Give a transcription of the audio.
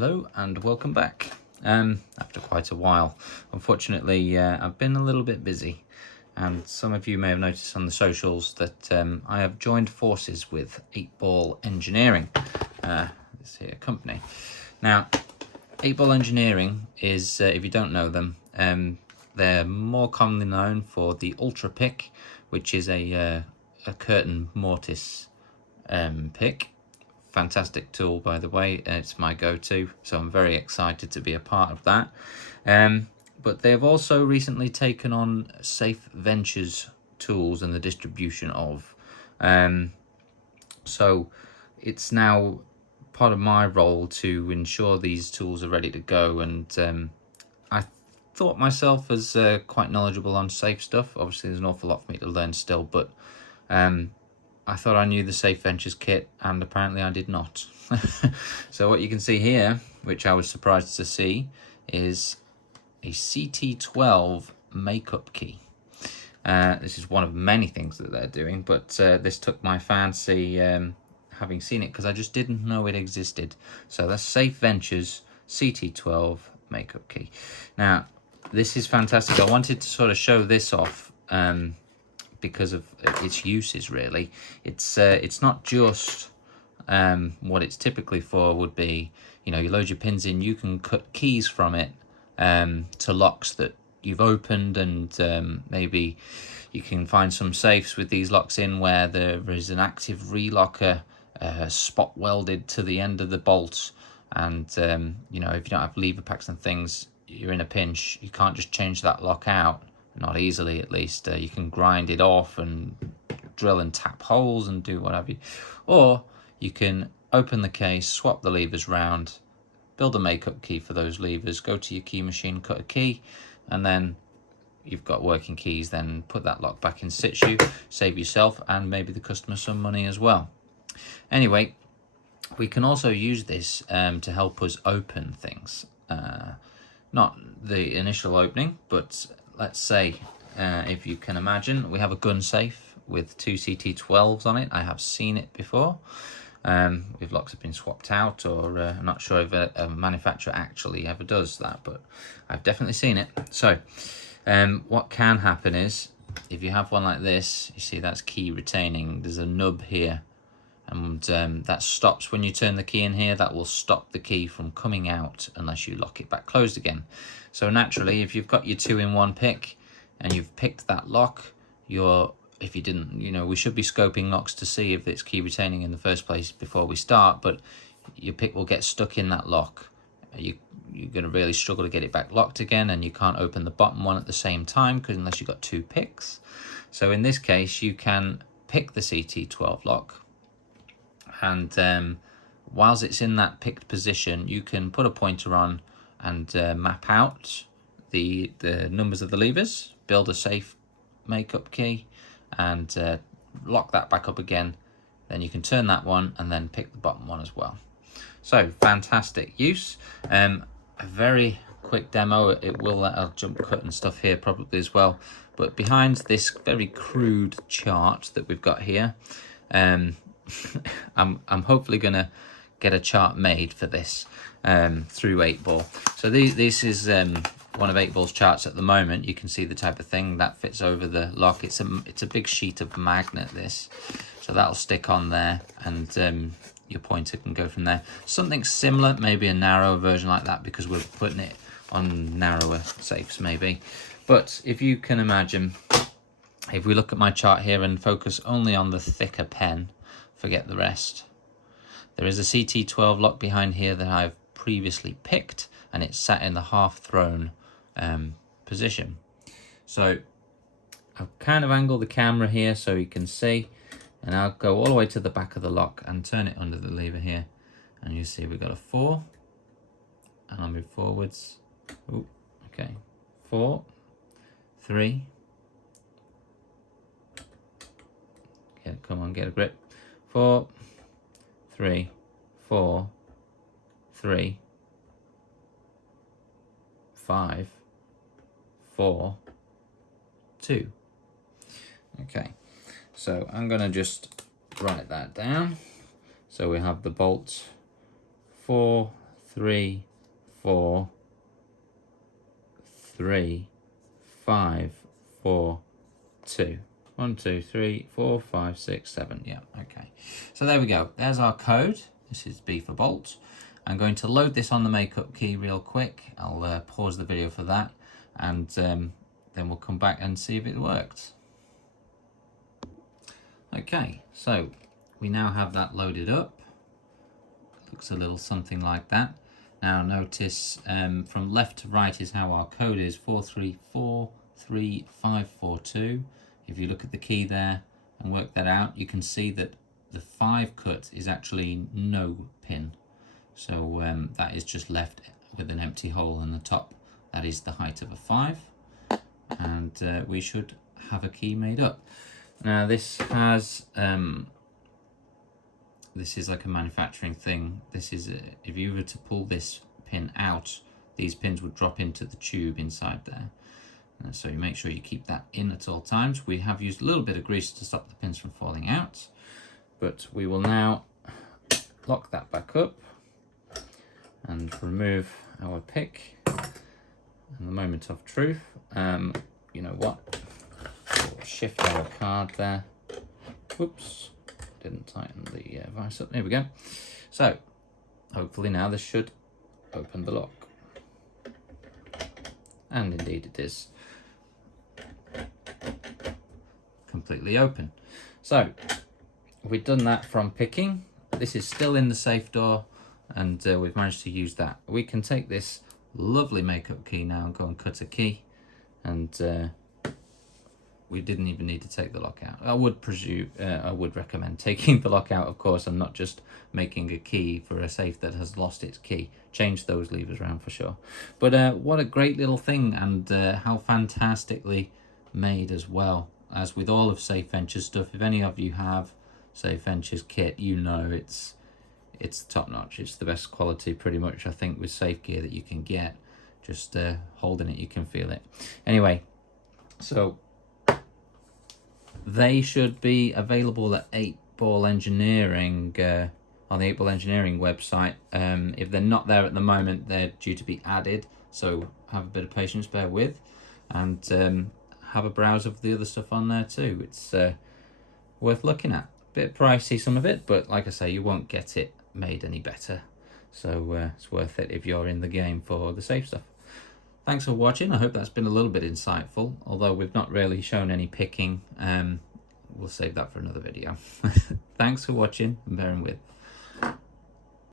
Hello and welcome back. After quite a while, unfortunately, I've been a little bit busy, and some of you may have noticed on the socials that I have joined forces with 8-Ball Engineering, this here company. Now, 8-Ball Engineering is, if you don't know them, they're more commonly known for the Ultra Pick, which is a curtain mortise pick. Fantastic tool, by the way. It's my go-to, so I'm very excited to be a part of that. But they've also recently taken on Safe Ventures tools and the distribution of. So it's now part of my role to ensure these tools are ready to go, and I thought myself as quite knowledgeable on safe stuff. Obviously there's an awful lot for me to learn still, but I thought I knew the Safe Ventures kit, and apparently I did not. So what you can see here, which I was surprised to see, is a CT12 makeup key. This is one of many things that they're doing, but this took my fancy having seen it, because I just didn't know it existed. So that's Safe Ventures CT12 makeup key. Now, this is fantastic. I wanted to sort of show this off because of its uses, really. It's not just what it's typically for would be, you know, you load your pins in, you can cut keys from it to locks that you've opened, and maybe you can find some safes with these locks in where there is an active relocker spot welded to the end of the bolt, and you know, if you don't have lever packs and things, you're in a pinch. You can't just change that lock out, not easily at least. You can grind it off and drill and tap holes and do what have you, or you can open the case, swap the levers round, build a makeup key for those levers, go to your key machine, cut a key, and then you've got working keys. Then put that lock back in situ, save yourself and maybe the customer some money as well. Anyway, we can also use this to help us open things, not the initial opening, but let's say if you can imagine, we have a gun safe with 2 CT12s on it. I have seen it before. If locks have been swapped out, or I'm not sure if a manufacturer actually ever does that, but I've definitely seen it. So what can happen is, if you have one like this, you see that's key retaining, there's a nub here, and that stops when you turn the key in here. That will stop the key from coming out unless you lock it back closed again. So naturally, if you've got your 2-in-1 pick and you've picked that lock, if you didn't, you know, we should be scoping locks to see if it's key retaining in the first place before we start, but your pick will get stuck in that lock. You're going to really struggle to get it back locked again, and you can't open the bottom one at the same time, because unless you've got 2 picks. So in this case, you can pick the CT12 lock, and whilst it's in that picked position, you can put a pointer on and map out the numbers of the levers, build a safe makeup key, and lock that back up again. Then you can turn that one and then pick the bottom one as well. So fantastic use. A very quick demo. It will let us jump cut and stuff here probably as well, but behind this very crude chart that we've got here, I'm hopefully gonna get a chart made for this through 8-Ball. So this is one of 8-Ball's charts at the moment. You can see the type of thing that fits over the lock. It's a big sheet of magnet, this, so that'll stick on there, and your pointer can go from there. Something similar, maybe a narrower version like that, because we're putting it on narrower safes maybe. But if you can imagine, if we look at my chart here and focus only on the thicker pen, forget the rest. There is a CT12 lock behind here that I've previously picked, and it's sat in the half thrown position. So I'll kind of angle the camera here so you can see, and I'll go all the way to the back of the lock and turn it under the lever here, and you see we've got a 4, and I'll move forwards. Ooh, okay, 4, 3. Yeah, come on, get a grip. 4, 3, 4, 3, 5, 4, 2. Okay, so I'm going to just write that down. So we have the bolt 4, 3, 4, 3, 5, 4, 2. 1, 2, 3, 4, 5, 6, 7. Yeah, okay. So there we go. There's our code. This is B for bolt. I'm going to load this on the makeup key real quick. I'll pause the video for that, and then we'll come back and see if it worked. Okay, so we now have that loaded up. Looks a little something like that. Now notice from left to right is how our code is 43435542. If you look at the key there and work that out, you can see that the 5 cut is actually no pin. So that is just left with an empty hole in the top. That is the height of a 5. And we should have a key made up. Now this has, this is like a manufacturing thing. This is, if you were to pull this pin out, these pins would drop into the tube inside there. So you make sure you keep that in at all times. We have used a little bit of grease to stop the pins from falling out, but we will now lock that back up and remove our pick. And the moment of truth, you know what? We'll shift our card there. Whoops, didn't tighten the vise up. There we go. So hopefully now this should open the lock. And indeed it is. Completely open. So we've done that from picking. This is still in the safe door, and we've managed to use that. We can take this lovely makeup key now and go and cut a key, and we didn't even need to take the lock out. I would recommend taking the lock out, of course, and not just making a key for a safe that has lost its key. Change those levers around for sure. But what a great little thing, and how fantastically made as well. As with all of Safe Ventures stuff, if any of you have Safe Ventures kit, you know it's top notch. It's the best quality pretty much, I think, with safe gear that you can get. Just holding it, you can feel it. Anyway, so they should be available at 8-Ball Engineering, on the 8-Ball Engineering website. If they're not there at the moment, they're due to be added, so have a bit of patience, bear with, and have a browse of the other stuff on there too. It's worth looking at. Bit pricey, some of it, but like I say, you won't get it made any better, so it's worth it if you're in the game for the safe stuff. Thanks for watching. I hope that's been a little bit insightful, although we've not really shown any picking. We'll save that for another video. Thanks for watching and bearing with.